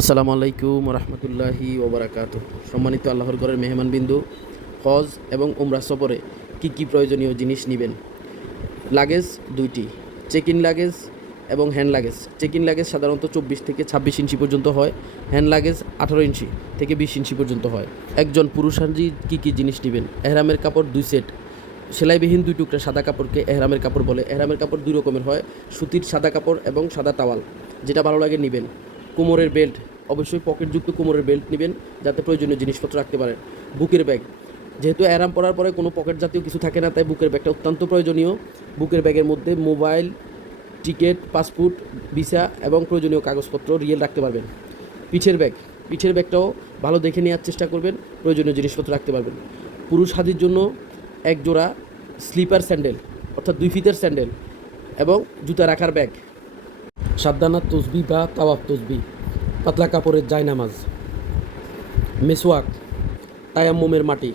আসসালামু আলাইকুম রহমতুল্লাহি ওবরাকাত। সম্মানিত আল্লাহর ঘরের মেহমান বিন্দু হজ এবং উমরা সফরে কী কী প্রয়োজনীয় জিনিস নেবেন? লাগেজ দুইটি চেক ইন লাগেজ এবং hand luggage. Check in luggage সাধারণত চব্বিশ থেকে ছাব্বিশ ইঞ্চি পর্যন্ত হয় হ্যান্ড লাগেজ আঠারো ইঞ্চি থেকে বিশ ইঞ্চি পর্যন্ত হয়। একজন পুরুষাঞ্জি কী কী জিনিস নেবেন? এহরামের কাপড় দুই সেট সেলাইবিহীন দুই টুকরা সাদা কাপড়কে এহরামের কাপড় বলে। এহরামের কাপড় দুই রকমের হয়, সুতির সাদা কাপড় এবং সাদা তাওয়াল যেটা ভালো লাগে নেবেন। কোমরের বেল্ট, অবশ্যই পকেটযুক্ত কোমরের বেল্ট নেবেন যাতে প্রয়োজনীয় জিনিসপত্র রাখতে পারেন। বুকের ব্যাগ, যেহেতু অ্যারাম পরার পরে কোনো পকেট জাতীয় কিছু থাকে না, তাই বুকের ব্যাগটা অত্যন্ত প্রয়োজনীয়। বুকের ব্যাগের মধ্যে মোবাইল, টিকিট, পাসপোর্ট, ভিসা এবং প্রয়োজনীয় কাগজপত্র রিয়েল রাখতে পারবেন। পিঠের ব্যাগ, পিঠের ব্যাগটাও ভালো দেখে নেওয়ার চেষ্টা করবেন, প্রয়োজনীয় জিনিসপত্র রাখতে পারবেন। পুরুষ হাজির জন্য এক জোড়া স্লিপার স্যান্ডেল, অর্থাৎ দুই ফিতের স্যান্ডেল এবং জুতা রাখার ব্যাগ। সাবধানা তসবি বা তাওয়াফ তসবি, পাতলা কাপড়ের জায়নামাজ মেসোয়াক তায়াম্মমের মাটি,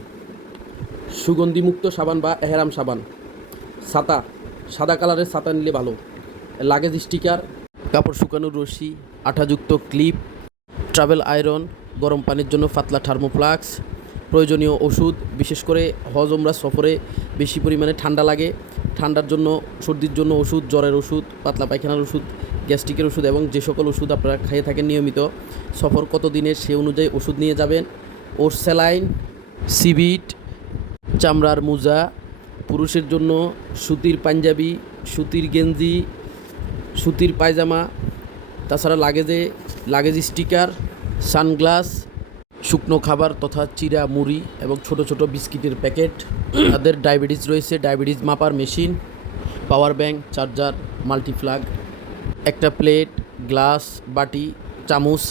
সুগন্ধিমুক্ত সাবান বা এহেরাম সাবান, ছাতা, সাদা কালারের ছাতা নিলে ভালো, লাগেজ স্টিকার, কাপড় শুকানোর রশি, আঠাযুক্ত ক্লিপ, ট্রাভেল আয়রন, গরম পানির জন্য পাতলা থার্মোফ্লাক্স, প্রয়োজনীয় ওষুধ, বিশেষ করে হজ ওমরা সফরে বেশি পরিমাণে ঠান্ডা লাগে, ঠান্ডার জন্য, সর্দির জন্য ওষুধ, জ্বরের ওষুধ, পাতলা পায়খানার ওষুধ গ্যাস্ট্রিকের ওষুধ এবং যে সকল ওষুধ আপনারা খেয়ে থাকেন নিয়মিত, সফর কত দিনের সে অনুযায়ী ওষুধ নিয়ে যাবেন। ওর স্যালাইন সিবিট চামড়ার মোজা, পুরুষের জন্য সুতির পাঞ্জাবি, সুতির গেঞ্জি, সুতির পায়জামা, তাছাড়া লাগেজে, লাগেজ স্টিকার, সানগ্লাস, শুকনো খাবার তথা চিরা মুড়ি এবং ছোট ছোট বিস্কিটের প্যাকেট। তাদের ডায়াবেটিস রয়েছে, ডায়াবেটিস মাপার machine, power bank, charger, multiplug. একটা প্লেট গ্লাস বাটি চামচ